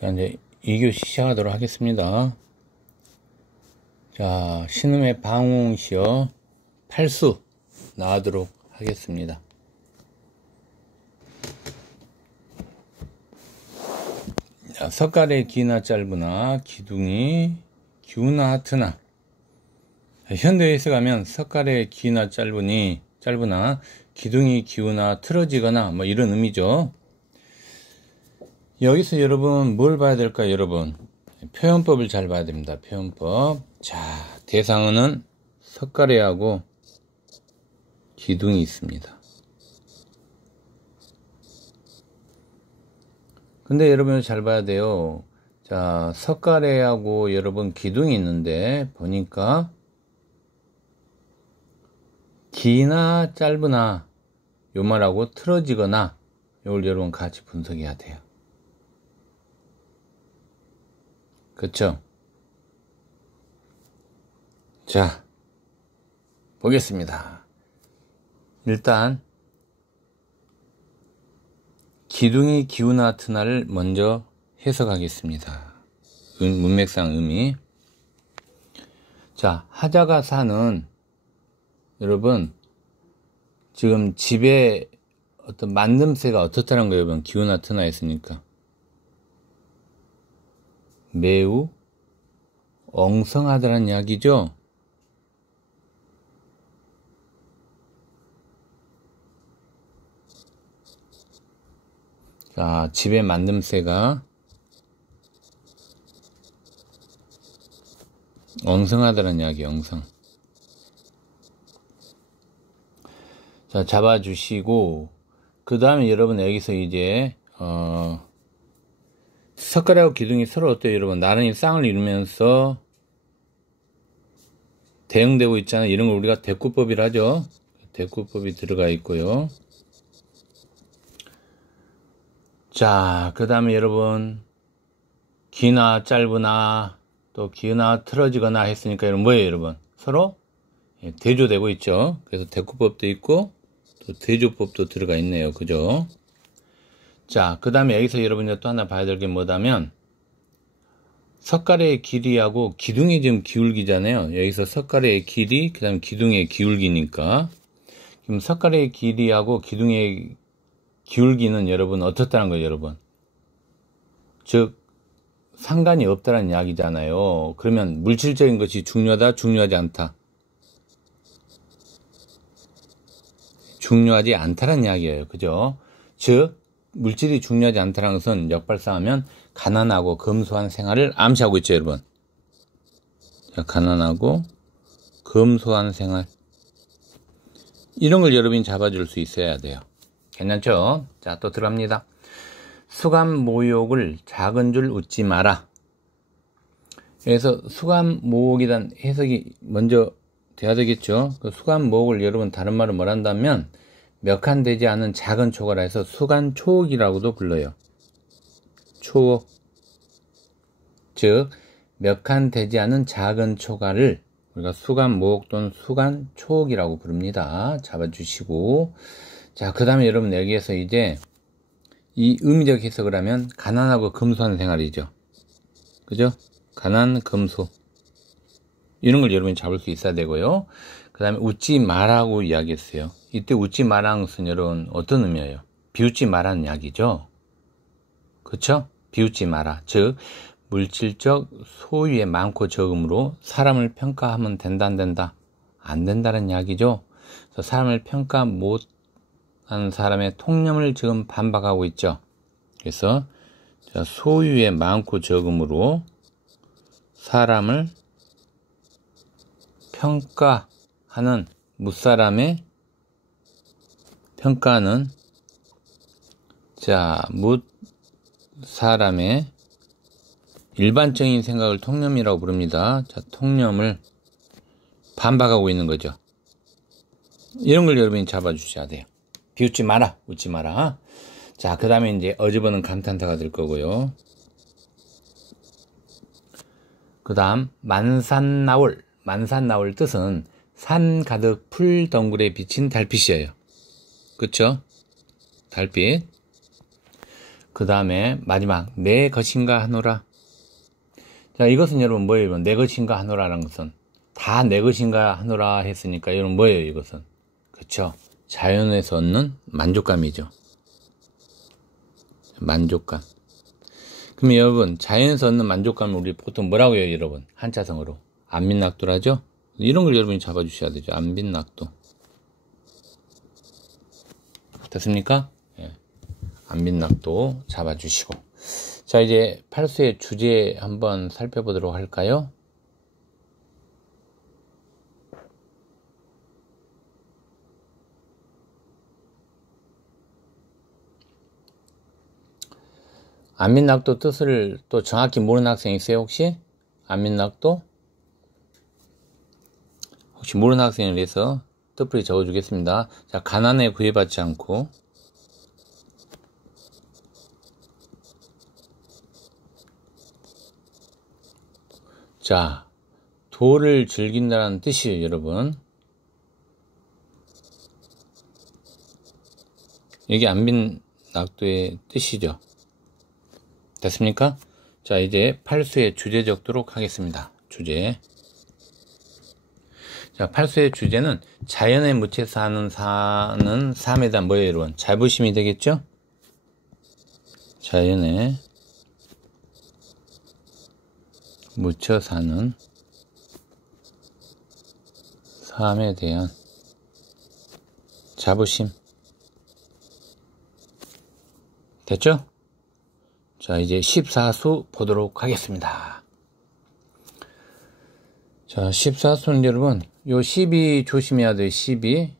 자, 이제 2교시 시작하도록 하겠습니다. 자, 신음의 방웅시어 팔수 나가도록 하겠습니다. 자, 석가래 기나 짧으나 기둥이 기우나 트나. 현대에서 가면 석가래 기나 짧으나 기둥이 기우나 틀어지거나 뭐 이런 의미죠. 여기서 여러분 뭘 봐야 될까요? 여러분 표현법을 잘 봐야 됩니다. 표현법. 자, 대상어는 석가래하고 기둥이 있습니다. 근데 여러분 잘 봐야 돼요. 자, 석가래하고 여러분 기둥이 있는데 보니까 기나 짧으나 요 말하고 틀어지거나 요걸 여러분 같이 분석해야 돼요. 그쵸? 자, 보겠습니다. 일단 기둥이 기우나 트나를 먼저 해석하겠습니다. 문맥상 의미. 자, 하자가 사는 여러분 지금 집에 어떤 만듦새가 어떻다는 거예요? 여러분 기우나 트나 했으니까 매우 엉성하다는 이야기죠. 자, 집의 만듦새가 엉성하다는 이야기, 엉성. 자, 잡아주시고, 그 다음에 여러분 여기서 이제, 석가래하고 기둥이 서로 어때요, 여러분? 나란히 쌍을 이루면서 대응되고 있잖아요. 이런 걸 우리가 대꾸법이라 하죠. 대꾸법이 들어가 있고요. 자, 그 다음에 여러분, 기나 짧으나, 또 기나 틀어지거나 했으니까, 여러분, 뭐예요, 여러분? 서로 대조되고 있죠. 그래서 대꾸법도 있고, 또 대조법도 들어가 있네요. 그죠? 자, 그 다음에 여기서 여러분이 또 하나 봐야 될 게 뭐다면, 석가래의 길이하고 기둥이 지금 기울기잖아요. 여기서 석가래의 길이, 그 다음에 기둥의 기울기니까. 그럼 석가래의 길이하고 기둥의 기울기는 여러분 어떻다는 거예요, 여러분? 즉, 상관이 없다는 이야기잖아요. 그러면 물질적인 것이 중요하다, 중요하지 않다? 중요하지 않다는 이야기예요. 그죠? 즉, 물질이 중요하지 않다는 것은 역발상하면 가난하고 검소한 생활을 암시하고 있죠, 여러분. 자, 가난하고 검소한 생활. 이런 걸 여러분이 잡아줄 수 있어야 돼요. 괜찮죠? 자, 또 들어갑니다. 수감 모욕을 작은 줄 웃지 마라. 그래서 수감 모욕이란 해석이 먼저 돼야 되겠죠. 그 수감 모욕을 여러분 다른 말로 말한다면 몇 칸 되지 않은 작은 초가라 해서 수간 초옥이라고도 불러요. 초옥. 즉, 몇 칸 되지 않은 작은 초가를 우리가 수간 모옥 또는 수간 초옥이라고 부릅니다. 잡아주시고. 자, 그 다음에 여러분 여기에서 이제 이 의미적 해석을 하면 가난하고 검소한 생활이죠. 그죠? 가난, 검소. 이런 걸 여러분이 잡을 수 있어야 되고요. 그 다음에 웃지 마라고 이야기했어요. 이때 웃지 마라는 것은 여러분 어떤 의미예요? 비웃지 마라는 이야기죠. 그쵸? 비웃지 마라. 즉, 물질적 소유의 많고 적음으로 사람을 평가하면 된다, 안 된다? 안 된다는 이야기죠. 그래서 사람을 평가 못하는 사람의 통념을 지금 반박하고 있죠. 그래서 소유의 많고 적음으로 사람을 평가하는 뭇사람의 평가는 자, 뭇사람의 일반적인 생각을 통념이라고 부릅니다. 자, 통념을 반박하고 있는 거죠. 이런 걸 여러분이 잡아주셔야 돼요. 비웃지 마라, 웃지 마라. 자, 그 다음에 이제 어집어는 감탄사가 될 거고요. 그 다음 만산나올. 만산나올 뜻은 산 가득 풀 덩굴에 비친 달빛이에요. 그쵸? 달빛. 그 다음에 마지막 내 것인가 하노라. 자, 이것은 여러분 뭐예요? 여러분? 내 것인가 하노라라는 것은 다 내 것인가 하노라 했으니까 여러분 뭐예요? 이것은 그쵸? 자연에서 얻는 만족감이죠. 만족감. 그럼 여러분 자연에서 얻는 만족감을 우리 보통 뭐라고 해요? 여러분 한자성어로 안민낙도라죠? 이런 걸 여러분이 잡아주셔야 되죠. 안민낙도. 됐습니까? 예. 안민낙도 잡아주시고. 자, 이제 팔수의 주제 한번 살펴보도록 할까요? 안민낙도 뜻을 또 정확히 모르는 학생 있어요, 혹시? 안민낙도? 혹시 모르는 학생을 위해서 뜻풀이 적어주겠습니다. 자, 가난에 구애받지 않고, 자, 도를 즐긴다는 뜻이에요, 여러분. 이게 안민낙도의 뜻이죠. 됐습니까? 자, 이제 팔수의 주제 적도록 하겠습니다. 주제. 자, 팔수의 주제는 자연에 묻혀 사는 삶에 대한 뭐예요, 여러분? 자부심이 되겠죠? 자연에 묻혀 사는 삶에 대한 자부심. 됐죠? 자, 이제 14수 보도록 하겠습니다. 자, 14수는 여러분, 요 12 조심해야 돼요, 12.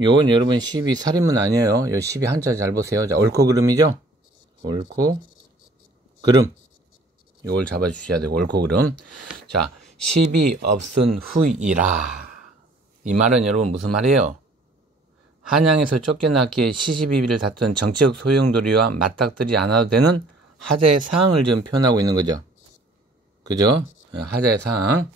요건 여러분 12 살인문 아니에요. 요 12 한자 잘 보세요. 자, 옳고 그름이죠? 옳고 그름. 요걸 잡아주셔야 되고, 옳고 그름. 자, 10이 없은 후이라. 이 말은 여러분 무슨 말이에요? 한양에서 쫓겨났기에 시시비비를 다툰 정치적 소용돌이와 맞닥뜨리지 않아도 되는 하자의 사항을 지금 표현하고 있는 거죠. 그죠? 하자의 사항.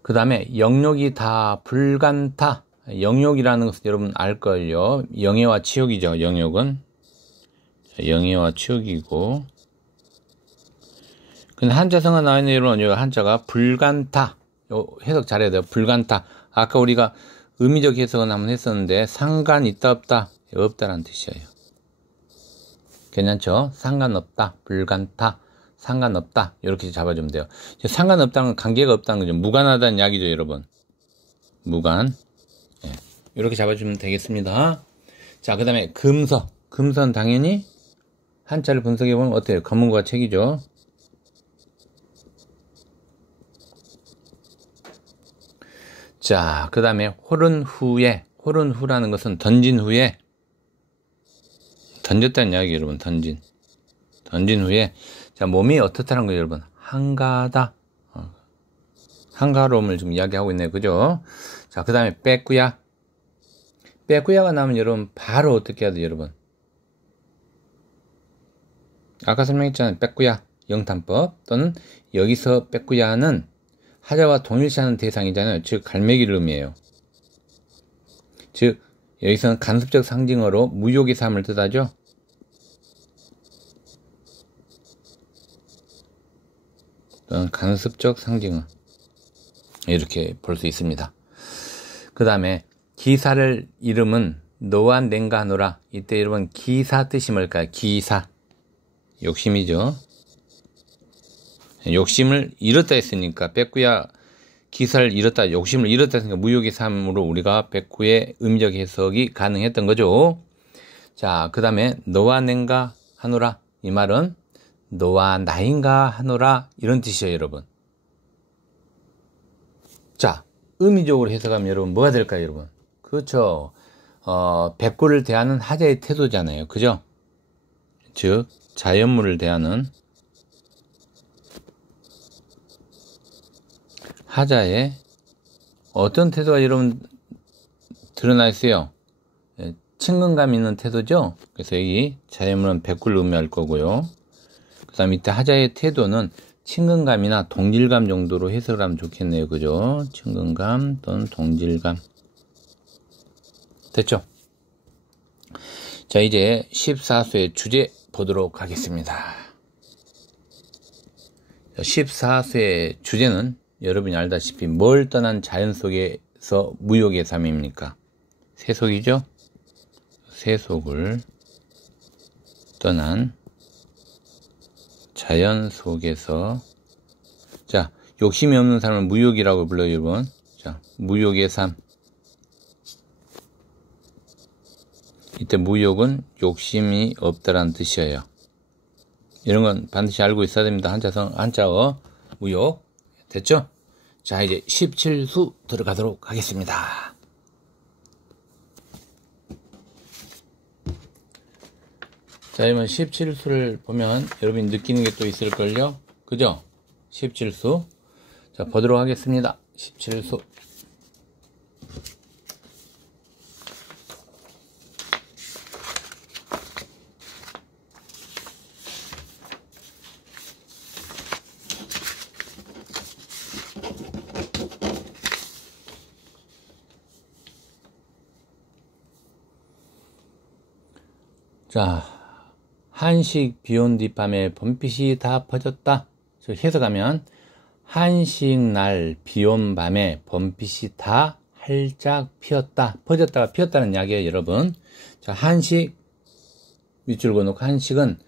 그 다음에 영욕이 다 불간타. 영욕이라는 것은 여러분 알걸요. 영예와 치욕이죠. 영욕은. 영예와 치욕이고. 근데 한자성어 나와 있는 여러분, 요 한자가 불간타. 요 해석 잘해야 돼요. 불간타. 아까 우리가 의미적 해석은 한번 했었는데, 상관 있다 없다. 없다라는 뜻이에요. 괜찮죠? 상관없다. 불간타. 상관없다. 이렇게 잡아주면 돼요. 상관없다는 건 관계가 없다는 거죠. 무관하다는 이야기죠, 여러분. 무관. 예. 이렇게 잡아주면 되겠습니다. 자, 그 다음에 금서. 금서는 당연히 한자를 분석해보면 어때요? 검은과 책이죠. 자, 그 다음에 호른 후에. 호른 후라는 것은 던진 후에. 던졌다는 이야기, 여러분. 던진 후에. 자, 몸이 어떻다는 거예요, 여러분? 한가하다. 한가로움을 좀 이야기하고 있네요. 그죠? 자, 그 다음에 빼꾸야. 빼꾸야가 나오면 여러분, 바로 어떻게 해야 돼요, 여러분? 아까 설명했잖아요. 빼꾸야. 영탄법. 또는 여기서 빼꾸야는 하자와 동일시하는 대상이잖아요. 즉, 갈매기를 의미해요. 즉, 여기서는 간섭적 상징어로 무욕의 삶을 뜻하죠. 또는 간섭적 상징어. 이렇게 볼 수 있습니다. 그 다음에 기사를 이름은 너와 낸가 하노라. 이때 여러분 기사 뜻이 뭘까요? 기사. 욕심이죠. 욕심을 잃었다 했으니까 빼꾸야 기사를 잃었다, 욕심을 잃었다 했으니까 무욕의 삶으로 우리가 빼꾸의 의미적 해석이 가능했던 거죠. 자, 그 다음에 너와 낸가 하노라. 이 말은 너와 나인가 하노라 이런 뜻이에요, 여러분. 자, 의미적으로 해석하면 여러분 뭐가 될까요, 여러분? 그렇죠. 백구를 대하는 하자의 태도잖아요. 그죠? 즉 자연물을 대하는 하자의 어떤 태도가 여러분 드러나 있어요? 친근감 있는 태도죠? 그래서 여기 자연물은 백구를 의미할 거고요. 그 다음 이때 하자의 태도는 친근감이나 동질감 정도로 해석을 하면 좋겠네요. 그죠? 친근감 또는 동질감. 됐죠? 자, 이제 14수의 주제 보도록 하겠습니다. 14세 주제는 여러분이 알다시피 뭘 떠난 자연 속에서 무욕의 삶입니까? 세속이죠? 세속을 떠난 자연 속에서, 자, 욕심이 없는 삶을 무욕이라고 불러요, 여러분. 자, 무욕의 삶. 이때 무욕은 욕심이 없다라는 뜻이에요. 이런 건 반드시 알고 있어야 됩니다. 한자어, 무욕. 됐죠? 자, 이제 17수 들어가도록 하겠습니다. 자, 이번 17수를 보면 여러분이 느끼는 게 또 있을걸요? 그죠? 17수. 자, 보도록 하겠습니다. 17수. 자, 한식 비온 뒤밤에 봄빛이 다 퍼졌다. 해석하면 한식날 비온 밤에 봄빛이 다 활짝 피었다. 퍼졌다가 피었다는 이야기예요, 여러분. 자, 한식 밑줄 그어놓고 한식은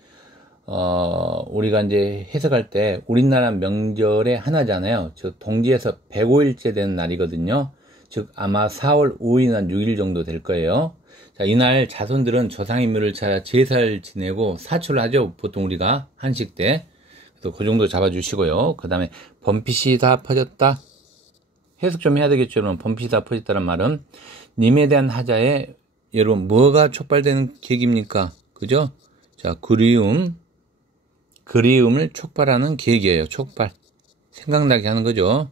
우리가 이제 해석할 때 우리나라 명절의 하나잖아요. 즉 동지에서 105일째 되는 날이거든요. 즉 아마 4월 5일이나 6일 정도 될 거예요. 자, 이날 자손들은 조상의 묘를 찾아 제사를 지내고 사초를 하죠. 보통 우리가 한식 때. 그래서 그 정도 잡아주시고요. 그 다음에 봄빛이 다 퍼졌다. 해석 좀 해야 되겠죠. 여러분. 봄빛이 다 퍼졌다는 말은 님에 대한 하자에 여러분 뭐가 촉발되는 계기입니까? 그죠? 자, 그리움을 촉발하는 계기예요. 촉발. 생각나게 하는 거죠.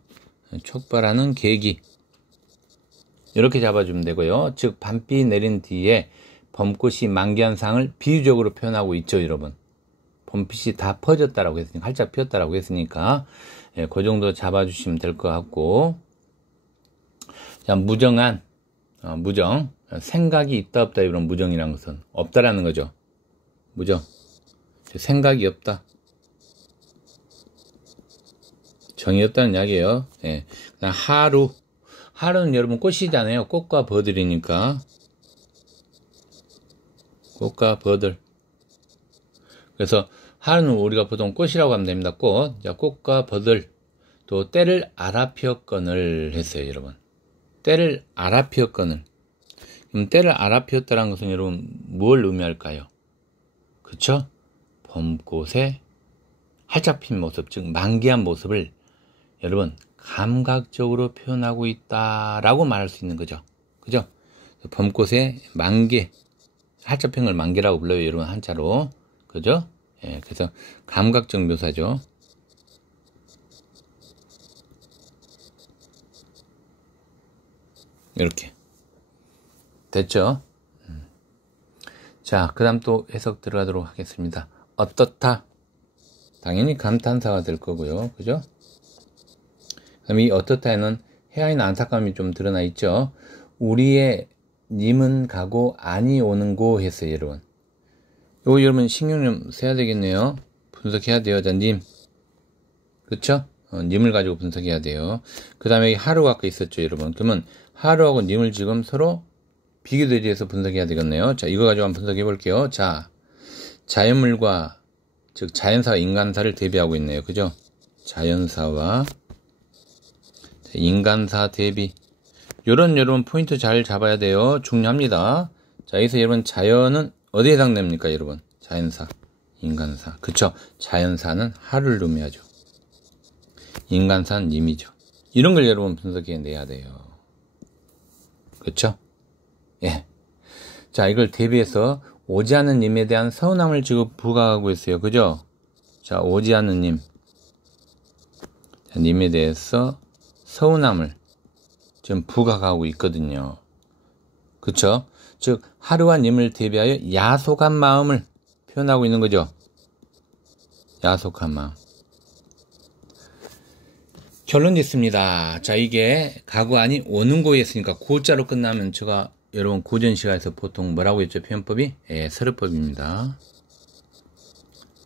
촉발하는 계기. 이렇게 잡아주면 되고요. 즉 밤비 내린 뒤에 봄꽃이 만개한 상을 비유적으로 표현하고 있죠, 여러분. 봄빛이 다 퍼졌다라고 했으니까, 활짝 피었다라고 했으니까, 예, 그 정도 잡아주시면 될 것 같고. 자, 무정. 생각이 있다 없다, 이런 무정이라는 것은 없다라는 거죠. 무정. 생각이 없다. 정이 없다는 이야기예요. 예. 그다음 하루는 여러분 꽃이잖아요. 꽃과 버들이니까. 꽃과 버들. 그래서 하루는 우리가 보통 꽃이라고 하면 됩니다. 꽃. 자, 꽃과 버들. 또 때를 알아 피었거늘 했어요, 여러분. 때를 알아 피었거늘. 그럼 때를 알아 피었다는 것은 여러분 뭘 의미할까요? 그쵸? 봄꽃의 활짝 핀 모습, 즉 만개한 모습을 여러분 감각적으로 표현하고 있다라고 말할 수 있는 거죠. 그죠? 봄꽃의 만개, 활짝 핀 걸 만개라고 불러요, 여러분, 한자로. 그죠? 예, 그래서 감각적 묘사죠. 이렇게. 됐죠? 자, 그 다음 또 해석 들어가도록 하겠습니다. 어떻다? 당연히 감탄사가 될 거고요. 그죠? 그럼 이 어떻다에는 해안이나 안타까움이 좀 드러나 있죠. 우리의 님은 가고 아니 오는고 했어요, 여러분. 요거 여러분 신경 좀 써야 되겠네요. 분석해야 돼요. 자, 님. 그쵸? 님을 가지고 분석해야 돼요. 그 다음에 하루가 아까 있었죠, 여러분. 그러면 하루하고 님을 지금 서로 비교 대조해서 분석해야 되겠네요. 자, 이거 가지고 한번 분석해 볼게요. 자, 자연물과, 즉 자연사와 인간사를 대비하고 있네요. 그죠? 자연사와 인간사 대비. 요런 여러분 포인트 잘 잡아야 돼요. 중요합니다. 자, 여기서 여러분 자연은 어디에 해당됩니까, 여러분? 자연사, 인간사. 그쵸? 자연사는 하루를 의미하죠. 인간사는 님이죠. 이런 걸 여러분 분석해 내야 돼요. 그쵸? 예. 자, 이걸 대비해서 오지 않는 님에 대한 서운함을 지금 부각하고 있어요. 그죠? 자, 오지 않는 님. 자, 님에 대해서 서운함을 지금 부각하고 있거든요. 그쵸? 즉 하루와 님을 대비하여 야속한 마음을 표현하고 있는 거죠. 야속한 마음. 결론 있습니다. 자, 이게 가고 아니 오는 고에 있으니까 고자로 끝나면 제가 여러분 고전 시간에서 보통 뭐라고 했죠? 표현법이? 예, 서류법입니다.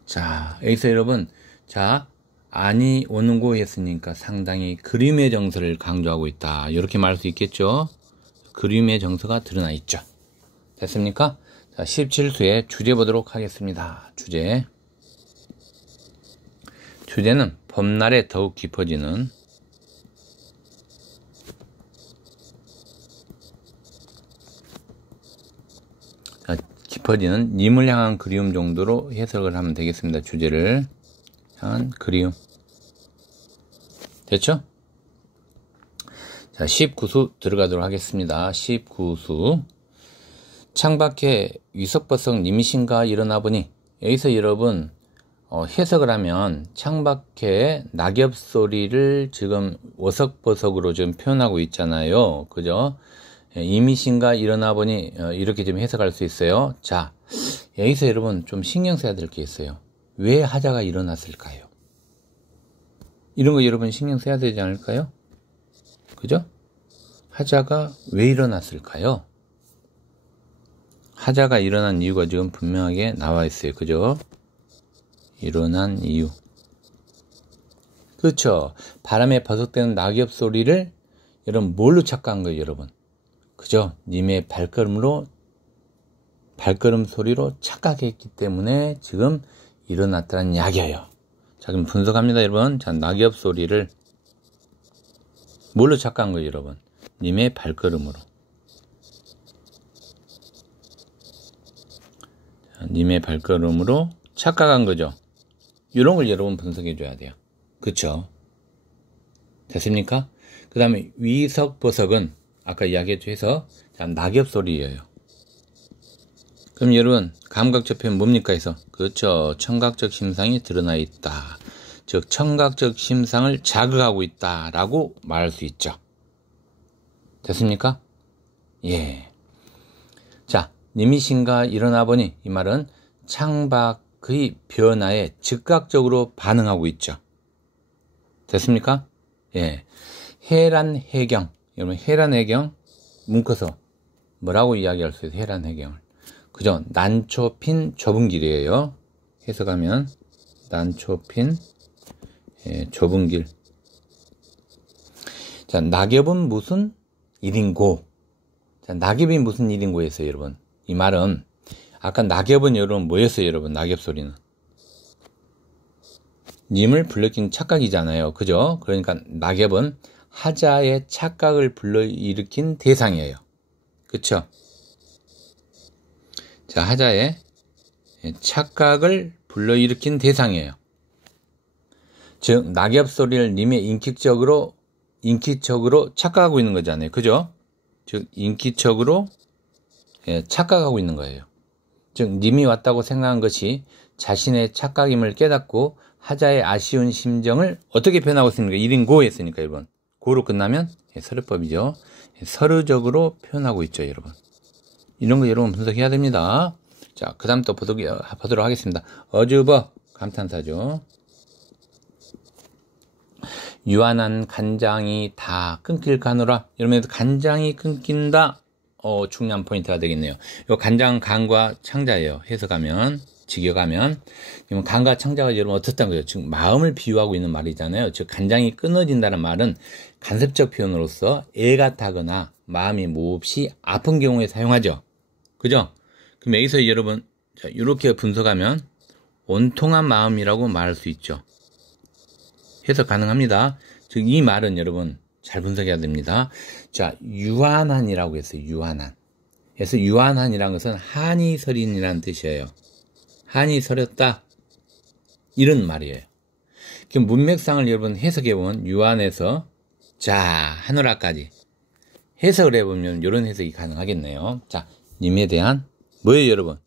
자, 여기서 여러분, 자, 안이 오는고 했으니까 상당히 그림의 정서를 강조하고 있다. 이렇게 말할 수 있겠죠? 그림의 정서가 드러나 있죠. 됐습니까? 자, 17수의 주제 보도록 하겠습니다. 주제는 봄날에 더욱 깊어지는 님을 향한 그리움 정도로 해석을 하면 되겠습니다. 주제를 향한 그리움. 됐죠? 자, 19수 들어가도록 하겠습니다. 19수. 창밖에 위석버석 님이신가 일어나 보니. 여기서 여러분 해석을 하면 창밖에 낙엽 소리를 지금 워석버석으로 지금 표현하고 있잖아요. 그죠? 임이신가 일어나 보니 이렇게 좀 해석할 수 있어요. 자, 여기서 여러분 좀 신경 써야 될 게 있어요. 왜 하자가 일어났을까요? 이런 거 여러분 신경 써야 되지 않을까요? 그죠? 하자가 왜 일어났을까요? 하자가 일어난 이유가 지금 분명하게 나와 있어요. 그죠? 일어난 이유. 그렇죠. 바람에 버석대는 낙엽 소리를 여러분 뭘로 착각한 거예요, 여러분? 그죠? 님의 발걸음 소리로 착각했기 때문에 지금 일어났다는 이야기예요. 자, 그럼 분석합니다, 여러분. 자, 낙엽 소리를 뭘로 착각한 거예요, 여러분? 님의 발걸음으로. 자, 님의 발걸음으로 착각한 거죠. 이런 걸 여러분 분석해 줘야 돼요. 그쵸? 됐습니까? 그 다음에 위석버석은 아까 이야기했죠. 해서 자, 낙엽 소리예요. 그럼 여러분 감각적 표현 뭡니까 해서? 그렇죠. 청각적 심상이 드러나 있다. 즉 청각적 심상을 자극하고 있다 라고 말할 수 있죠. 됐습니까? 예. 자, 님이신가 일어나 보니 이 말은 창밖의 변화에 즉각적으로 반응하고 있죠. 됐습니까? 예. 해란해경. 여러분 해란해경 묶어서 뭐라고 이야기할 수 있어요? 해란해경을. 그죠? 난초 핀 좁은 길이에요. 해석하면 난초 핀 좁은 길. 자, 낙엽은 무슨 일인고? 자, 낙엽이 무슨 일인고였어요, 여러분? 이 말은 아까 낙엽은 여러분 뭐였어요, 여러분? 낙엽 소리는 님을 불러일으킨 착각이잖아요. 그죠? 그러니까 낙엽은 하자의 착각을 불러일으킨 대상이에요. 그쵸? 자, 하자의 착각을 불러일으킨 대상이에요. 즉, 낙엽 소리를 님의 인격적으로 착각하고 있는 거잖아요. 그죠? 즉, 인격적으로 착각하고 있는 거예요. 즉, 님이 왔다고 생각한 것이 자신의 착각임을 깨닫고 하자의 아쉬운 심정을 어떻게 표현하고 있습니까? 1인 고 했으니까, 여러분. 고로 끝나면 서류법이죠. 서류적으로 표현하고 있죠, 여러분. 이런 거 여러분 분석해야 됩니다. 자, 그 다음 또 보도록 하겠습니다. 어주버 감탄사죠. 유한한 간장이 다 끊길까노라. 여러분, 간장이 끊긴다. 중요한 포인트가 되겠네요. 요 간장 간과 창자예요. 해석하면, 직역하면. 간과 창자가 여러분 어떻다는 거예요? 지금 마음을 비유하고 있는 말이잖아요. 즉, 간장이 끊어진다는 말은 간섭적 표현으로서 애가 타거나 마음이 몹시 아픈 경우에 사용하죠. 그죠? 그럼 여기서 여러분, 자, 이렇게 분석하면 온통한 마음이라고 말할 수 있죠. 해석 가능합니다. 즉, 이 말은 여러분 잘 분석해야 됩니다. 자, 유한한이라고 했어요. 유한한. 그래서 유한한이라는 것은 한이 서린이라는 뜻이에요. 한이 서렸다. 이런 말이에요. 그럼 문맥상을 여러분 해석해보면 유한에서 자, 하늘아까지 해석을 해보면 이런 해석이 가능하겠네요. 자, 님에 대한 뭐예요, 여러분?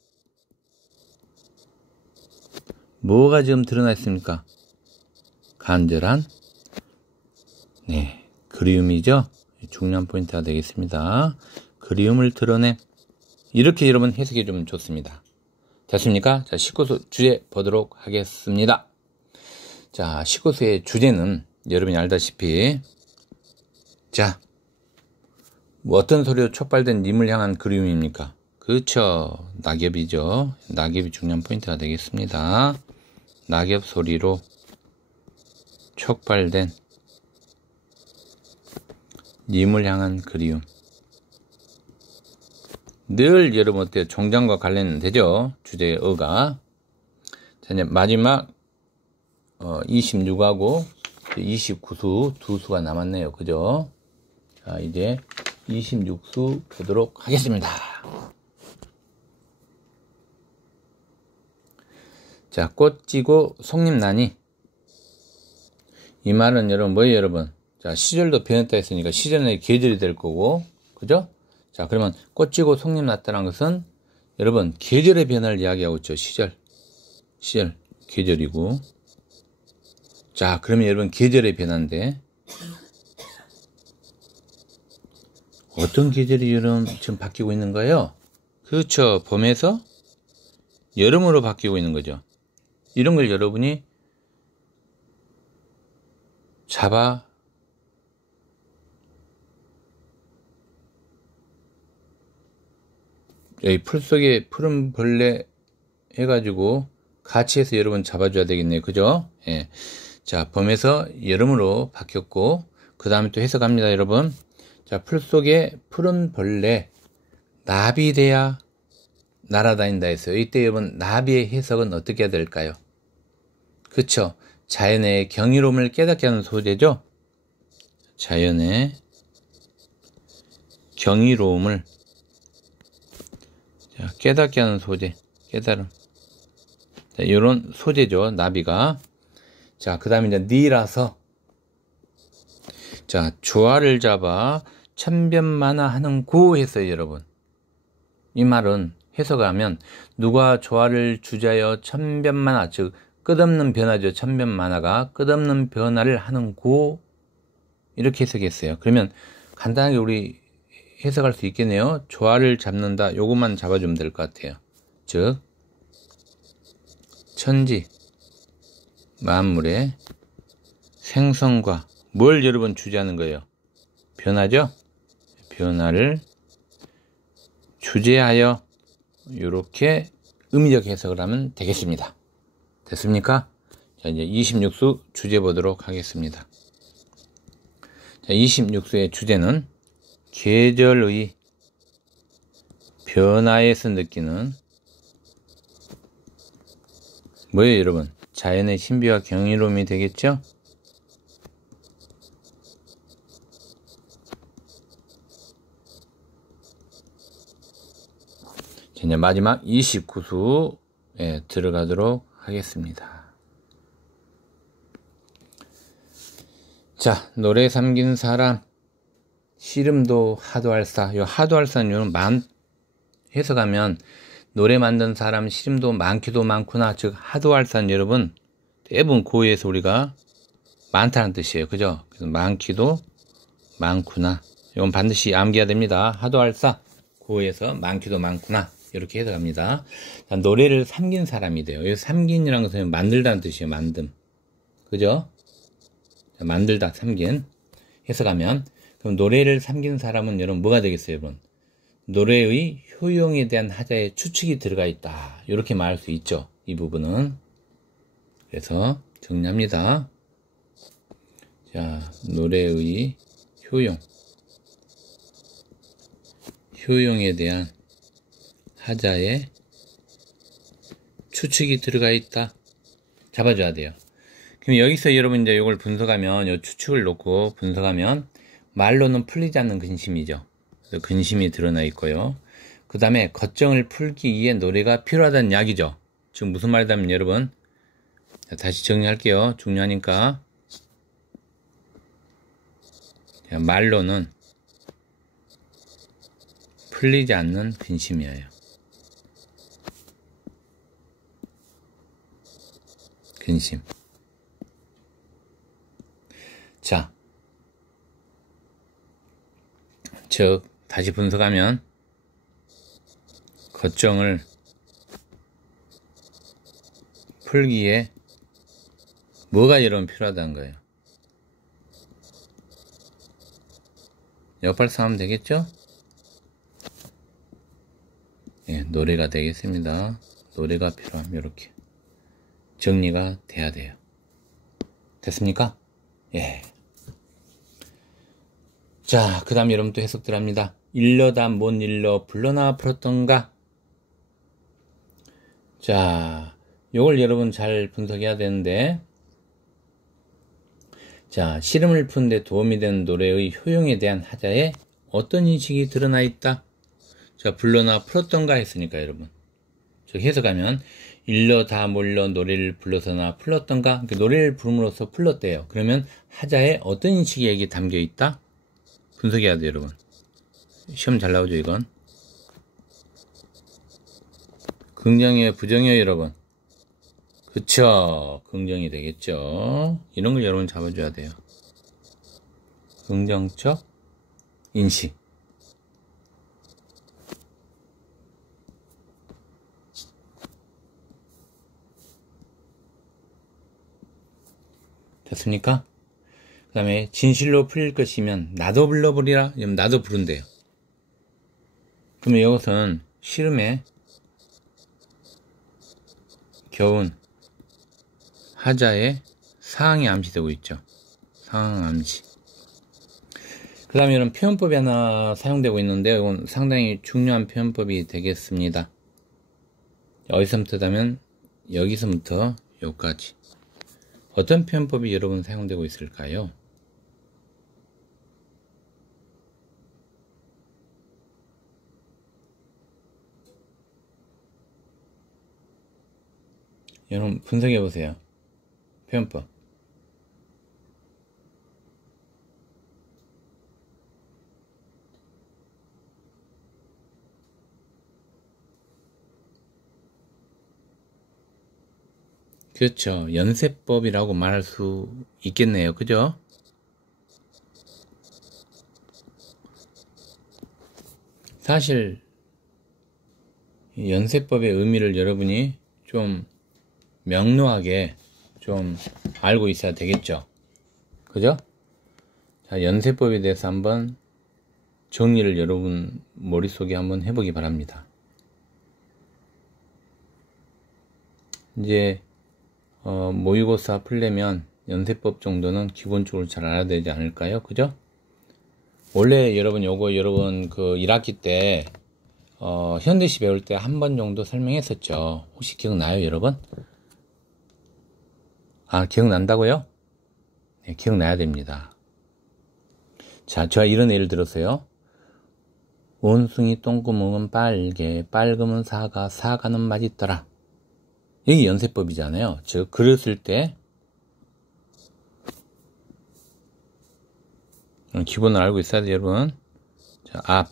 뭐가 지금 드러나 있습니까? 간절한 그리움이죠. 중요한 포인트가 되겠습니다. 그리움을 드러내. 이렇게 여러분 해석해 주면 좋습니다. 됐습니까? 자, 19수 주제 보도록 하겠습니다. 자, 19수의 주제는 여러분이 알다시피 자, 뭐 어떤 소리로 촉발된 님을 향한 그리움입니까? 그렇죠. 낙엽이죠. 낙엽이 중요한 포인트가 되겠습니다. 낙엽 소리로 촉발된 님을 향한 그리움. 늘 여러분 어때요? 종장과 관련되죠? 주제의 어가. 자, 이제 마지막 26하고 29수 두 수가 남았네요. 그죠? 자, 이제 26수 보도록 하겠습니다. 자, 꽃 지고 속잎 나니. 이 말은 여러분 뭐예요, 여러분? 자, 시절도 변했다 했으니까 시절의 계절이 될 거고, 그죠? 자, 그러면 꽃 지고 속잎 났다는 것은 여러분 계절의 변화를 이야기하고 있죠. 시절, 계절이고. 자, 그러면 여러분 계절의 변화인데 어떤 계절이 여러분 지금 바뀌고 있는 거예요? 그렇죠. 봄에서 여름으로 바뀌고 있는 거죠. 이런 걸 여러분이 잡아 여기 풀 속에 푸른 벌레 해가지고 같이 해서 여러분 잡아줘야 되겠네요. 그죠? 예. 자, 봄에서 여름으로 바뀌었고, 그 다음에 또 해석합니다, 여러분. 자, 풀 속에 푸른 벌레, 나비 돼야 날아다닌다 했어요. 이때 여러분, 나비의 해석은 어떻게 해야 될까요? 그쵸? 자연의 경이로움을 깨닫게 하는 소재죠? 자연의 경이로움을 깨닫게 하는 소재, 깨달음. 자, 이런 소재죠, 나비가. 자, 그 다음에 이제 니라서. 자, 조화를 잡아 천변만화하는 구 했어요, 여러분. 이 말은 해석하면 누가 조화를 주자여 천변만화, 즉 끝없는 변화죠. 천변만화가 끝없는 변화를 하는 구, 이렇게 해석했어요. 그러면 간단하게 우리 해석할 수 있겠네요. 조화를 잡는다. 요것만 잡아주면 될 것 같아요. 즉 천지 만물의 생성과 뭘 여러분 주제하는 거예요? 변화죠? 변화를 주제하여 이렇게 의미적 해석을 하면 되겠습니다. 됐습니까? 자, 이제 26수 주제 보도록 하겠습니다. 자, 26수의 주제는 계절의 변화에서 느끼는 뭐예요, 여러분? 자연의 신비와 경이로움이 되겠죠? 이제 마지막 29수에 들어가도록 하겠습니다. 자, 노래 삼긴 사람, 씨름도 하도할사. 요 하도할사는 해석하면 노래 만든 사람 씨름도 많기도 많구나. 즉 하도할사는 여러분 대부분 고유에서 우리가 많다는 뜻이에요. 그죠? 그래서 많기도 많구나. 이건 반드시 암기해야 됩니다. 하도할사 고유에서 많기도 많구나. 이렇게 해석합니다. 자, 노래를 삼긴 사람이 돼요. 이 삼긴이라는 것은 만들다는 뜻이에요. 만듦. 그죠? 자, 만들다, 삼긴. 해석하면 그럼 노래를 삼긴 사람은 여러분 뭐가 되겠어요, 여러분? 노래의 효용에 대한 하자에 추측이 들어가 있다. 이렇게 말할 수 있죠. 이 부분은. 그래서 정리합니다. 자, 노래의 효용에 대한 하자에 추측이 들어가 있다. 잡아줘야 돼요. 그럼 여기서 여러분 이제 이걸 분석하면, 이 추측을 놓고 분석하면 말로는 풀리지 않는 근심이죠. 그래서 근심이 드러나 있고요. 그 다음에 걱정을 풀기 위해 노래가 필요하다는 이야기죠. 지금 무슨 말이냐면 여러분, 다시 정리할게요. 중요하니까. 말로는 풀리지 않는 근심이에요. 근심. 자, 즉 다시 분석하면 걱정을 풀기에 뭐가 여러분 필요하다는 거예요? 역발상 하면 되겠죠? 예, 노래가 되겠습니다. 노래가 필요함, 이렇게. 정리가 돼야 돼요. 됐습니까? 예. 자, 그 다음에 여러분 또 해석 들어갑니다. 일러다 못 일러 불러나 풀었던가. 자, 요걸 여러분 잘 분석해야 되는데, 자, 시름을 푸는데 도움이 되는 노래의 효용에 대한 하자에 어떤 인식이 드러나 있다. 자, 불러나 풀었던가 했으니까 여러분, 저 해석하면 일러다 몰러 노래를 불러서나 풀렀던가, 노래를 부름으로써 풀렀대요. 그러면 하자에 어떤 인식이 여기 담겨 있다? 분석해야 돼요, 여러분. 시험 잘 나오죠, 이건? 긍정이에요, 부정이에요, 여러분? 그쵸? 긍정이 되겠죠? 이런 걸 여러분 잡아줘야 돼요. 긍정적 인식. 됐습니까? 그 다음에 진실로 풀릴 것이면 나도 불러버리라. 그럼 나도 부른대요. 그러면 이것은 시름에 겨운 하자의 사항이 암시되고 있죠. 상황 암시. 그 다음에 이런 표현법이 하나 사용되고 있는데 이건 상당히 중요한 표현법이 되겠습니다. 어디서부터냐면 여기서부터 여기까지. 어떤 표현법이 여러분 사용되고 있을까요? 여러분 분석해 보세요. 표현법. 그렇죠. 연세법이라고 말할 수 있겠네요. 그죠? 사실 연세법의 의미를 여러분이 좀 명료하게 좀 알고 있어야 되겠죠. 그죠? 자, 연세법에 대해서 한번 정리를 여러분 머릿속에 한번 해보기 바랍니다. 이제 모의고사 풀려면 연세법 정도는 기본적으로 잘 알아야 되지 않을까요? 그죠? 원래 여러분 요거 여러분 그 1학기 때 현대시 배울 때 한 번 정도 설명했었죠. 혹시 기억나요, 여러분? 아, 기억난다고요? 네, 기억나야 됩니다. 자, 제가 이런 예를 들었어요. 원숭이 똥구멍은 빨개, 빨으면 사과, 사과는 맛있더라. 이게 연세법이잖아요. 즉, 그랬을 때 기본을 알고 있어야 돼요, 여러분. 자, 앞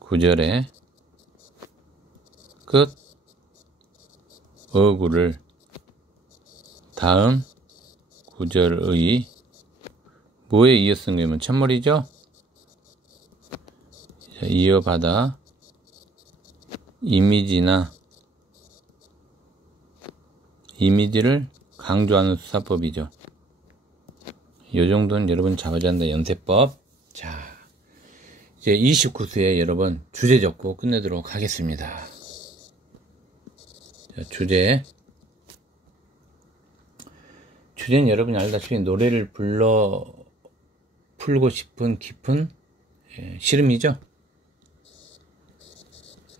구절의 끝 어구를 다음 구절의 뭐에 이어 쓴 거면 첫머리죠? 자, 이어받아 이미지를 강조하는 수사법이죠. 요 정도는 여러분 잡아줘야 한다. 연세법. 자, 이제 29수에 여러분 주제 적고 끝내도록 하겠습니다. 자, 주제는 여러분이 알다시피 노래를 불러 풀고 싶은 깊은 시름이죠.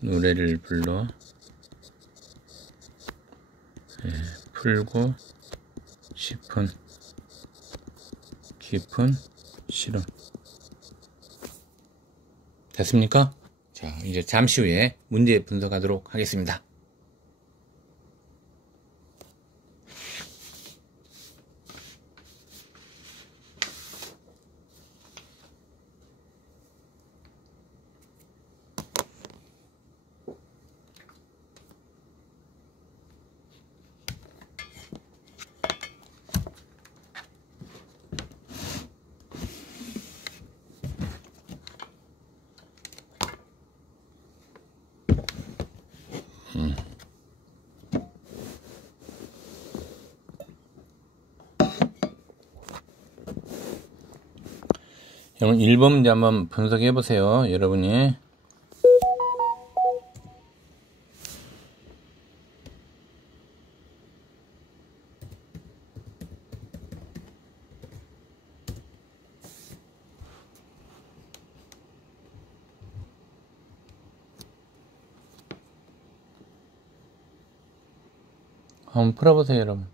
노래를 불러 풀고 싶은 깊은 시름. 됐습니까? 자, 이제 잠시 후에 문제 분석하도록 하겠습니다. 여러분 1번 문제 한번 분석해 보세요. 여러분이 한번 풀어보세요, 여러분.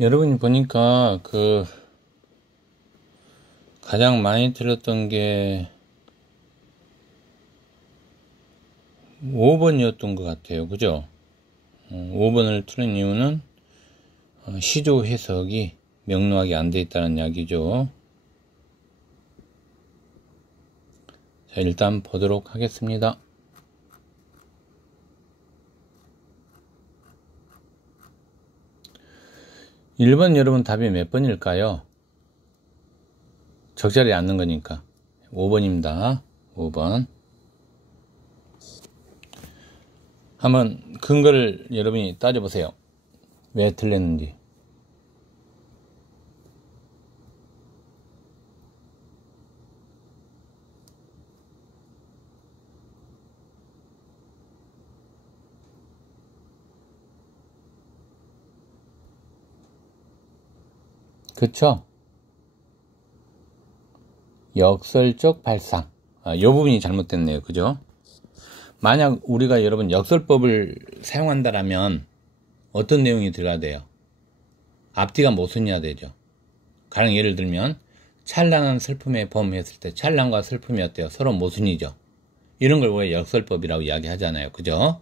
여러분이 보니까 가장 많이 틀렸던 게 5번이었던 것 같아요. 그죠? 5번을 틀린 이유는 시조 해석이 명료하게 안 돼 있다는 이야기죠. 자, 일단 보도록 하겠습니다. 1번 여러분 답이 몇 번일까요? 적절히 않는 거니까 5번입니다. 5번. 한번 근거를 여러분이 따져보세요. 왜 틀렸는지. 그쵸? 역설적 발상. 이 부분이 잘못됐네요. 그죠? 만약 우리가 여러분 역설법을 사용한다라면 어떤 내용이 들어가야 돼요? 앞뒤가 모순이어야 되죠. 가령 예를 들면 찬란한 슬픔의 범 했을 때 찬란과 슬픔이 어때요? 서로 모순이죠. 이런 걸 왜 역설법이라고 이야기하잖아요. 그죠?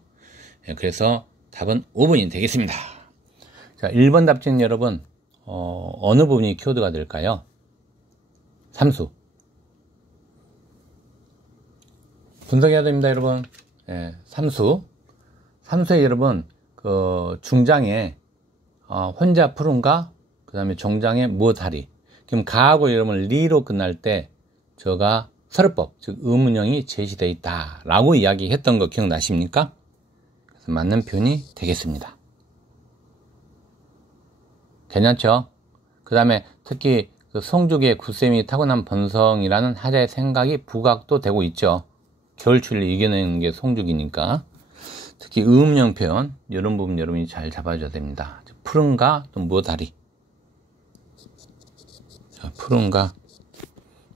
그래서 답은 5번이 되겠습니다. 자, 1번 답지는 여러분 어느 부분이 키워드가 될까요? 삼수. 분석해야 됩니다, 여러분. 삼수. 삼수에 여러분, 중장에, 혼자 푸른가, 그 다음에 종장에 무엇하리. 그럼 가하고 여러분, 리로 끝날 때, 저가 서류법, 즉, 의문형이 제시되어 있다. 라고 이야기했던 거 기억나십니까? 그래서 맞는 표현이 되겠습니다. 괜찮죠? 그 다음에 특히 송죽의 굳셈이 타고난 본성이라는 하자의 생각이 부각도 되고 있죠. 겨울추위를 이겨내는 게 송죽이니까. 특히 의문형 표현 이런 부분 여러분이 잘 잡아줘야 됩니다. 푸른가 또 무엇하리. 자, 푸른가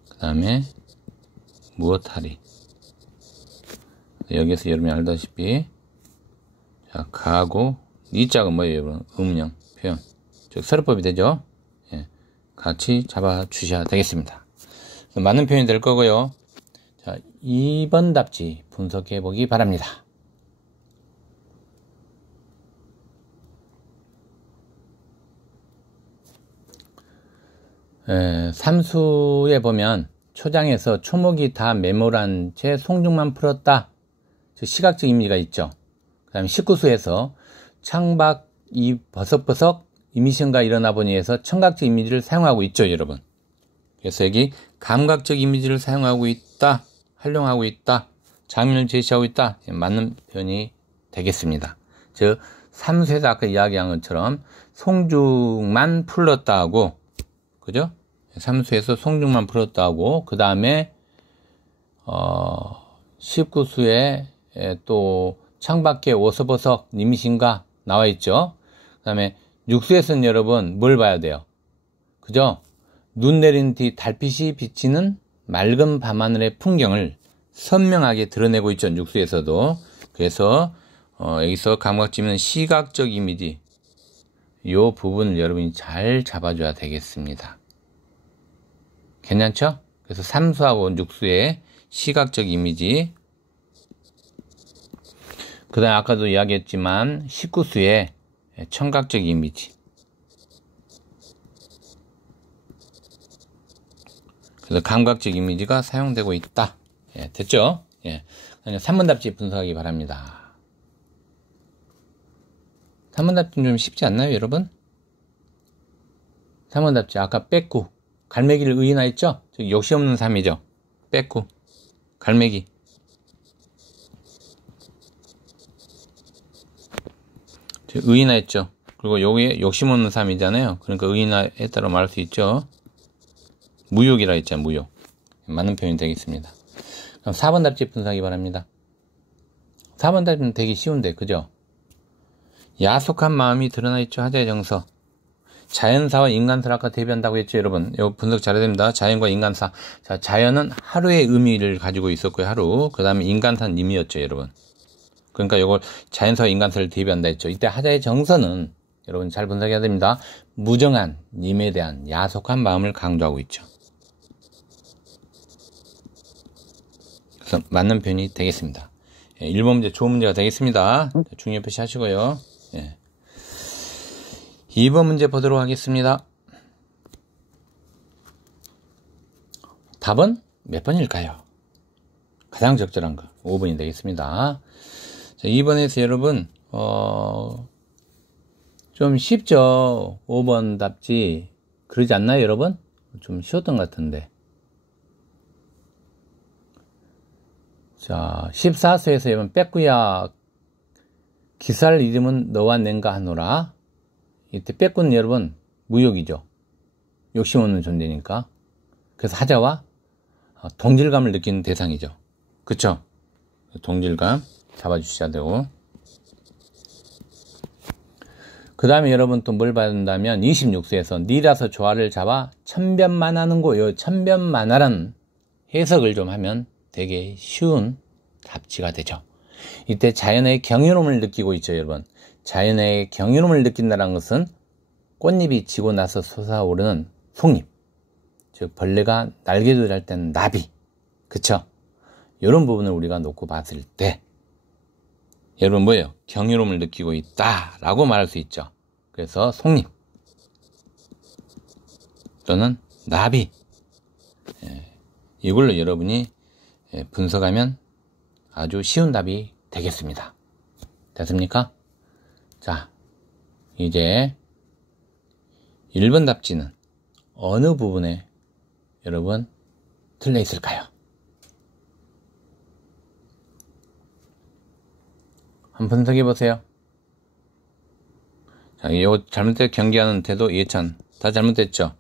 그 다음에 무엇하리. 여기서 여러분이 알다시피 자, 가하고 니자가 뭐예요, 여러분? 의문형 표현. 즉 서류법이 되죠. 같이 잡아 주셔야 되겠습니다. 맞는 표현이 될 거고요. 자, 2번 답지 분석해 보기 바랍니다. 삼수에 보면 초장에서 초목이 다 메모란 채 송죽만 풀었다. 즉 시각적 이미지가 있죠. 그 다음에 19수에서 창밖이 버석버석 이미션가 일어나 보니에서 청각적 이미지를 사용하고 있죠, 여러분. 그래서 여기 감각적 이미지를 사용하고 있다, 활용하고 있다, 장면을 제시하고 있다. 맞는 표현이 되겠습니다. 즉, 삼수에서 아까 이야기한 것처럼 송죽만 풀었다 하고, 그죠? 삼수에서 송죽만 풀었다 하고, 그 다음에 19수에 또 창밖에 오서버석 이미신가 나와 있죠. 그 다음에 육수에서는 여러분 뭘 봐야 돼요? 그죠? 눈 내린 뒤 달빛이 비치는 맑은 밤하늘의 풍경을 선명하게 드러내고 있죠. 육수에서도. 그래서 여기서 감각지면 시각적 이미지 이 부분을 여러분이 잘 잡아줘야 되겠습니다. 괜찮죠? 그래서 삼수하고 육수의 시각적 이미지, 그 다음에 아까도 이야기했지만 19수의 청각적 이미지. 그래서 감각적 이미지가 사용되고 있다. 됐죠? 3번 답지 분석하기 바랍니다. 3번 답지는 좀 쉽지 않나요, 여러분? 3번 답지 아까 뺏고 갈매기를 의인화했죠? 즉 욕심 없는 삶이죠. 빼꾸, 갈매기. 의인화 했죠. 그리고 여기에 욕심 없는 삶이잖아요. 그러니까 의인화 했다고 말할 수 있죠. 무욕이라 했잖아요. 무욕. 맞는 표현이 되겠습니다. 그럼 4번 답지 분석하기 바랍니다. 4번 답지는 되게 쉬운데, 그죠? 야속한 마음이 드러나 있죠. 하자의 정서. 자연사와 인간사를 아까 대비한다고 했죠, 여러분. 이거 분석 잘해야 됩니다. 자연과 인간사. 자, 자연은 하루의 의미를 가지고 있었고요, 하루. 그 다음에 인간사는 임이었죠, 여러분. 그러니까 이걸 자연사와 인간사를 대비한다 했죠. 이때 하자의 정서는 여러분 잘 분석해야 됩니다. 무정한 님에 대한 야속한 마음을 강조하고 있죠. 그래서 맞는 표현이 되겠습니다. 1번 문제 좋은 문제가 되겠습니다. 중요 표시하시고요. 2번 문제 보도록 하겠습니다. 답은 몇 번일까요? 가장 적절한 거 5번이 되겠습니다. 자, 2번에서 여러분 좀 쉽죠. 5번 답지 그러지 않나요, 여러분? 좀 쉬웠던 것 같은데. 자, 14수에서 여러분 빼꾸야 기사를 잃으면 너와 nen가 하노라. 이때 빼꾸는 여러분 무욕이죠. 욕심 없는 존재니까. 그래서 하자와 동질감을 느끼는 대상이죠. 그쵸? 동질감 잡아주셔야 되고. 그 다음에 여러분 또 뭘 봐야 된다면 26수에서 니라서 조화를 잡아 천변만하는고, 요 천변만하라는 해석을 좀 하면 되게 쉬운 답지가 되죠. 이때 자연의 경이로움을 느끼고 있죠, 여러분. 자연의 경이로움을 느낀다는 것은 꽃잎이 지고 나서 솟아오르는 속잎, 즉 벌레가 날개도 할 때는 나비, 그쵸? 이런 부분을 우리가 놓고 봤을 때 여러분 뭐예요? 경이로움을 느끼고 있다 라고 말할 수 있죠. 그래서 속잎 또는 나비, 이걸로 여러분이 분석하면 아주 쉬운 답이 되겠습니다. 됐습니까? 자, 이제 1번 답지는 어느 부분에 여러분 틀려 있을까요? 한번 분석해 보세요. 자, 이거 잘못된 경기하는 태도, 예찬 다 잘못됐죠.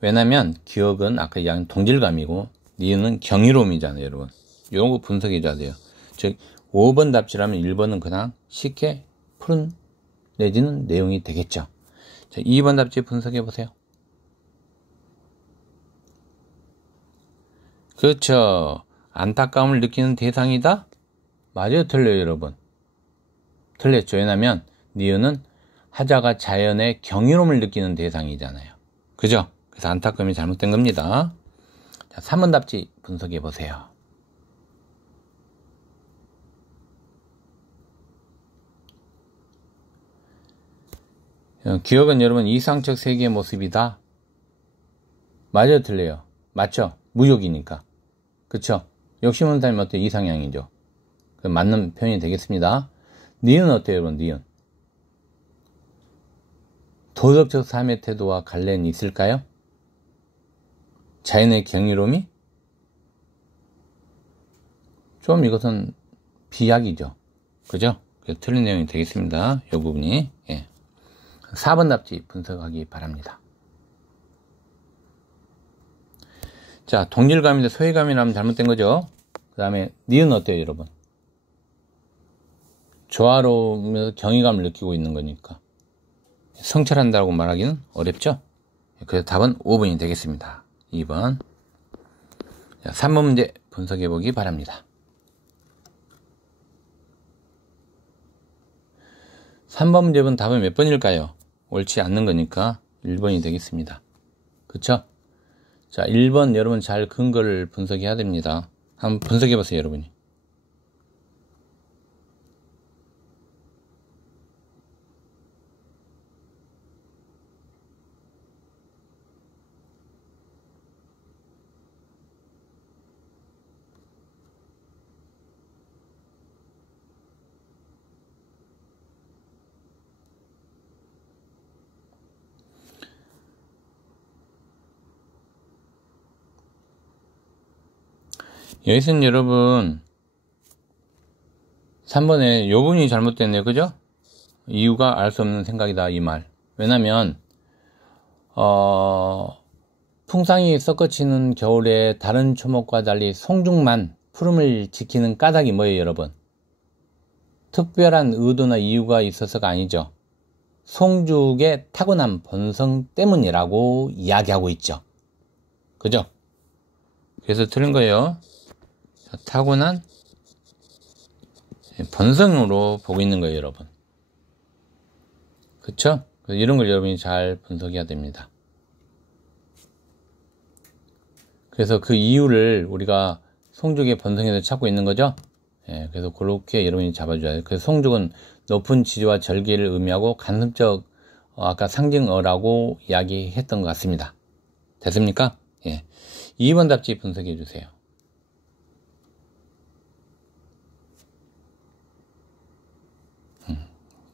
왜냐면 기억은 아까 얘기한 동질감이고 니은은 경이로움이잖아요, 여러분. 이런 거 분석해 줘야 돼요. 즉 5번 답지라면 1번은 그냥 쉽게 푸른 내지는 내용이 되겠죠. 자, 2번 답지 분석해 보세요. 그렇죠. 안타까움을 느끼는 대상이다? 맞아요, 틀려요, 여러분. 틀렸죠. 왜냐면 니은은 하자가 자연의 경이로움을 느끼는 대상이잖아요. 그죠? 그래서 안타까움이 잘못된 겁니다. 자, 3번 답지 분석해 보세요. 기억은 여러분 이상적 세계의 모습이다. 맞아요, 틀려요? 맞죠? 무욕이니까. 그쵸? 욕심 없는 사람이 어때요? 이상향이죠. 맞는 표현이 되겠습니다. 니은 어때요, 여러분? 니은 도덕적 삶의 태도와 관련이 있을까요? 자연의 경이로움이? 좀 이것은 비약이죠. 그죠? 그래서 틀린 내용이 되겠습니다. 이 부분이. 4번 답지 분석하기 바랍니다. 자, 동질감인데 소외감이라면 잘못된 거죠. 그 다음에 니은 어때요, 여러분? 조화로우면서 경이감을 느끼고 있는 거니까 성찰한다고 말하기는 어렵죠. 그래서 답은 5번이 되겠습니다. 2번. 자, 3번 문제 분석해 보기 바랍니다. 3번 문제는 답은 몇 번일까요? 옳지 않는 거니까 1번이 되겠습니다. 그쵸? 자, 1번 여러분 잘 근거를 분석해야 됩니다. 한번 분석해 보세요, 여러분이. 여기서는 여러분 3번에 요 부분이 잘못됐네요. 그죠? 이유가 알 수 없는 생각이다 이 말. 왜냐면 풍상이 섞어치는 겨울에 다른 초목과 달리 송죽만 푸름을 지키는 까닭이 뭐예요 여러분? 특별한 의도나 이유가 있어서가 아니죠. 송죽의 타고난 본성 때문이라고 이야기하고 있죠. 그죠? 그래서 틀린 거예요. 타고난 본성으로 보고 있는 거예요 여러분. 그쵸? 이런 걸 여러분이 잘 분석해야 됩니다. 그래서 그 이유를 우리가 송죽의 본성에서 찾고 있는 거죠. 예, 그래서 그렇게 여러분이 잡아줘야 돼요. 그래서 송죽은 높은 지지와 절기를 의미하고 간섭적 아까 상징어라고 이야기했던 것 같습니다. 됐습니까? 예. 2번 답지 분석해 주세요.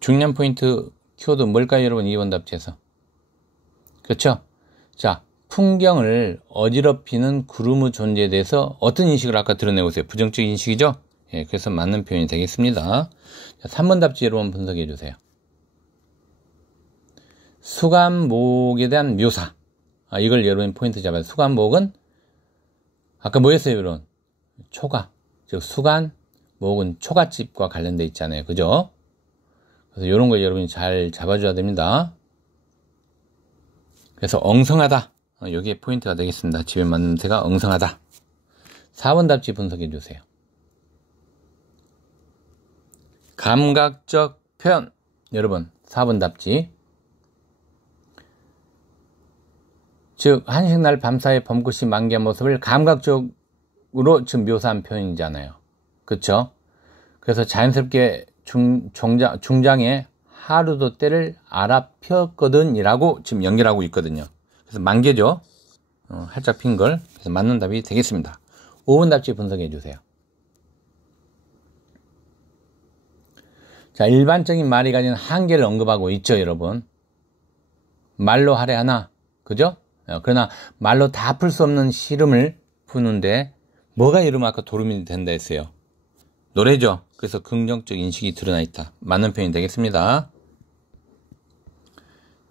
중요한 포인트 키워드 뭘까요 여러분? 2번 답지에서. 그렇죠? 자, 풍경을 어지럽히는 구름의 존재에 대해서 어떤 인식을 아까 드러내고 있어요? 부정적 인식이죠? 예, 그래서 맞는 표현이 되겠습니다. 자, 3번 답지 여러분 분석해 주세요. 수간목에 대한 묘사. 이걸 여러분 포인트 잡아요. 수간목은 아까 뭐였어요 여러분? 초가. 즉 수간목은 초가집과 관련돼 있잖아요. 그죠? 그래서 이런 거 여러분이 잘 잡아줘야 됩니다. 그래서 엉성하다. 여기에 포인트가 되겠습니다. 집에 맞는 새가 엉성하다. 4번 답지 분석해 주세요. 감각적 표현. 여러분 4번 답지. 즉 한식날 밤사이 봄꽃이 만개한 모습을 감각적으로 지금 묘사한 표현이잖아요. 그쵸? 그래서 자연스럽게 중장에 하루도 때를 알아 폈거든 이라고 지금 연결하고 있거든요. 그래서 만개죠. 활짝 핀 걸. 그래서 맞는 답이 되겠습니다. 5번 답지 분석해 주세요. 자, 일반적인 말이 가진 한계를 언급하고 있죠 여러분. 말로 하래 하나. 그죠? 그러나 말로 다 풀 수 없는 시름을 푸는데 뭐가 이러면 아까 도움이 된다 했어요? 노래죠. 그래서 긍정적 인식이 드러나 있다. 맞는 표현이 되겠습니다.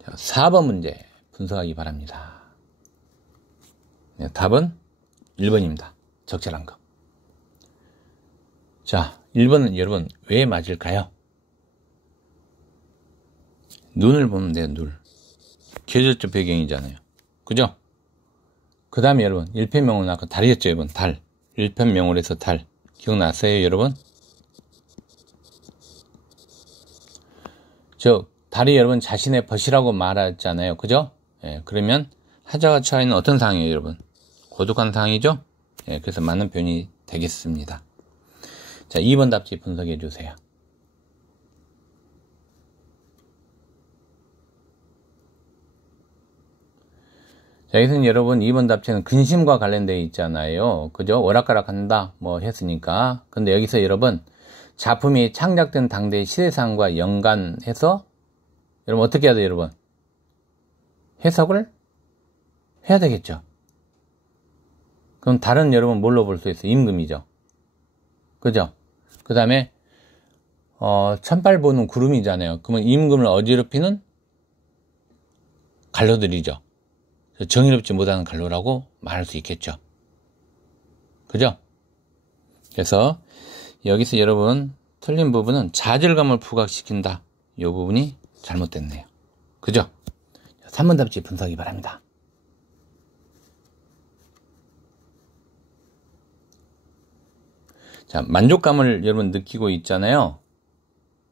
자, 4번 문제 분석하기 바랍니다. 네, 답은 1번입니다. 적절한 거. 자, 1번은 여러분 왜 맞을까요? 눈을 보면 돼요. 눈. 계절적 배경이잖아요. 그죠? 그 다음에 여러분 일편명은 아까 달이었죠 여러분. 달. 일편명월에서 달. 기억났어요 여러분? 달이 여러분 자신의 벗이라고 말했잖아요. 그죠? 예, 그러면 하자가 처해있는 어떤 상황이에요 여러분? 고독한 상황이죠? 예, 그래서 맞는 표현이 되겠습니다. 자, 2번 답지 분석해 주세요. 자, 여기서는 여러분 2번 답지는 근심과 관련되어 있잖아요. 그죠? 오락가락한다 뭐 했으니까. 근데 여기서 여러분 작품이 창작된 당대의 시대상과 연관해서 여러분 어떻게 해야 돼요 여러분? 해석을 해야 되겠죠. 그럼 다른 여러분 뭘로 볼 수 있어요? 임금이죠. 그죠? 그 다음에 천발 보는 구름이잖아요. 그러면 임금을 어지럽히는 갈로들이죠. 정의롭지 못하는 갈로라고 말할 수 있겠죠. 그죠? 그래서 여기서 여러분 틀린 부분은 좌절감을 부각시킨다. 이 부분이 잘못됐네요. 그죠? 3번 답지 분석이 바랍니다. 자, 만족감을 여러분 느끼고 있잖아요.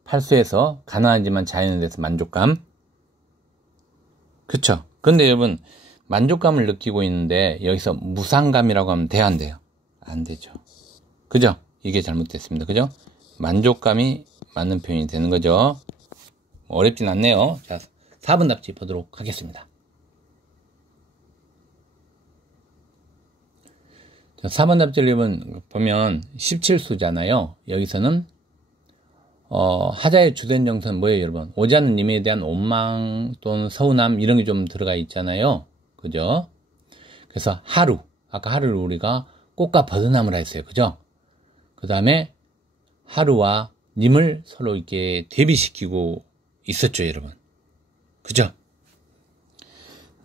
팔수에서 가난하지만 자연에 대해서 만족감. 그쵸? 근데 여러분 만족감을 느끼고 있는데 여기서 무상감이라고 하면 돼요, 안 돼요? 안 되죠. 그죠? 이게 잘못됐습니다. 그죠? 만족감이 맞는 표현이 되는 거죠. 어렵진 않네요. 자, 4번 답지 보도록 하겠습니다. 자, 4번 답지를 보면 17수잖아요. 여기서는 하자의 주된 정서는 뭐예요, 여러분? 오지 않는 님에 대한 원망 또는 서운함 이런 게 좀 들어가 있잖아요. 그죠? 그래서 하루, 아까 하루를 우리가 꽃과 버드나무라 했어요. 그죠? 그 다음에 하루와 님을 서로 이렇게 대비시키고 있었죠, 여러분. 그죠?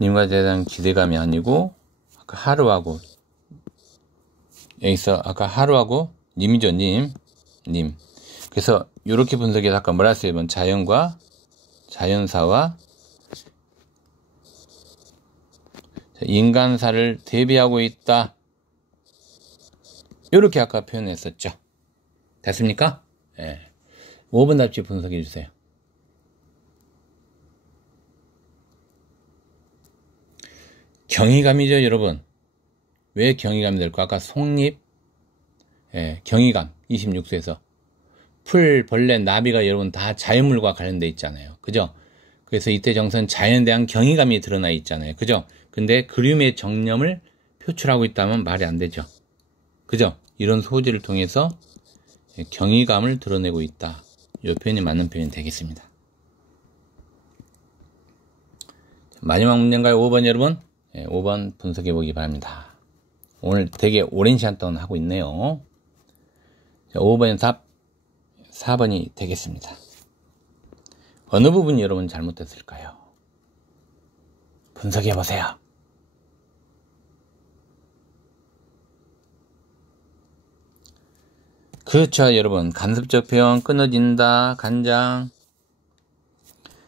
님과 대한 기대감이 아니고, 아까 하루하고, 여기서 아까 하루하고 님이죠, 님. 그래서 이렇게 분석해서 아까 뭐라 했어요? 여러분? 자연과 자연사와 인간사를 대비하고 있다. 이렇게 아까 표현했었죠. 됐습니까? 예. 5번 답지 분석해 주세요. 경이감이죠, 여러분. 왜 경이감이 될까? 아까 속립, 예, 경이감 26세에서 풀, 벌레, 나비가 여러분 다 자연물과 관련돼 있잖아요. 그죠? 그래서 이때 정선 자연에 대한 경이감이 드러나 있잖아요. 그죠? 근데 그림의 정념을 표출하고 있다면 말이 안 되죠. 그죠? 이런 소지를 통해서 경이감을 드러내고 있다. 이 표현이 맞는 표현이 되겠습니다. 마지막 문제인가요? 5번 여러분? 5번 분석해 보기 바랍니다. 오늘 되게 오랜 시간 동안 하고 있네요. 5번의 답 4번이 되겠습니다. 어느 부분이 여러분 잘못됐을까요? 분석해 보세요. 그렇죠, 여러분. 간섭적 표현 끊어진다, 간장.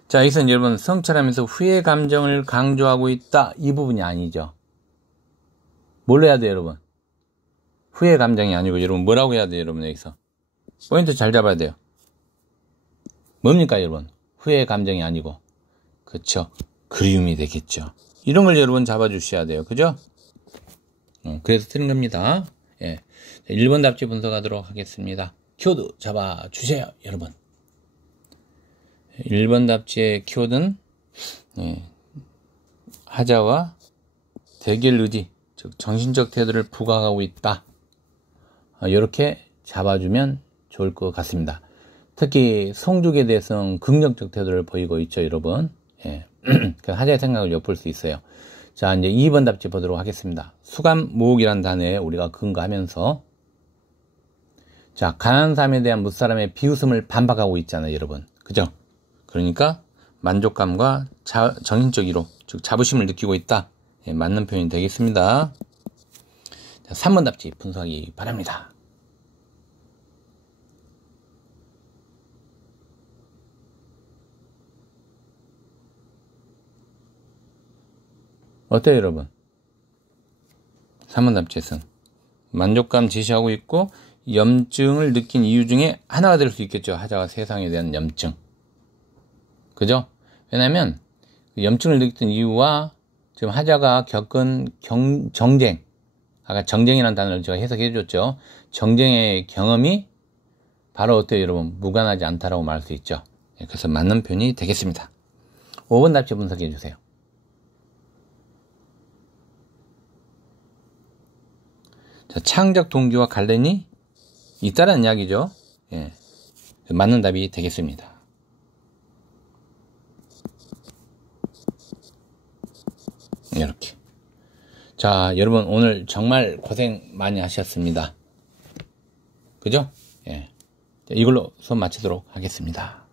자, 여기서 여러분 성찰하면서 후회 감정을 강조하고 있다. 이 부분이 아니죠. 뭘 해야 돼요, 여러분? 후회 감정이 아니고 여러분 뭐라고 해야 돼요, 여러분? 여기서 포인트 잘 잡아야 돼요. 뭡니까, 여러분? 후회 감정이 아니고, 그렇죠, 그리움이 되겠죠. 이런 걸 여러분 잡아주셔야 돼요. 그죠? 그래서 틀린 겁니다. 예. 1번 답지 분석하도록 하겠습니다. 키워드 잡아주세요, 여러분. 1번 답지의 키워드는 하자와 대결 의지, 즉 정신적 태도를 부각하고 있다. 이렇게 잡아주면 좋을 것 같습니다. 특히 송죽에 대해서는 긍정적 태도를 보이고 있죠, 여러분. 예. 그 하자의 생각을 엿볼 수 있어요. 자, 이제 2번 답지 보도록 하겠습니다. 수감, 모옥이라는 단어에 우리가 근거하면서, 자, 가난한 사람에 대한 무사람의 비웃음을 반박하고 있잖아요, 여러분. 그죠? 그러니까 만족감과 정신적 위로, 즉 자부심을 느끼고 있다. 예, 맞는 표현이 되겠습니다. 자, 3번 답지 분석하기 바랍니다. 어때요, 여러분? 3번 답지에서는 만족감 제시하고 있고 염증을 느낀 이유 중에 하나가 될 수 있겠죠. 하자가 세상에 대한 염증. 그죠? 왜냐면 염증을 느낀 이유와 지금 하자가 겪은 정쟁, 아까 정쟁이라는 단어를 제가 해석해 줬죠. 정쟁의 경험이 바로 어때요, 여러분? 무관하지 않다라고 말할 수 있죠. 그래서 맞는 표현이 되겠습니다. 5번 답지 분석해 주세요. 자, 창작 동기와 관련이 있다라는 이야기죠. 예. 맞는 답이 되겠습니다. 이렇게. 자, 여러분 오늘 정말 고생 많이 하셨습니다. 그죠? 예. 이걸로 수업 마치도록 하겠습니다.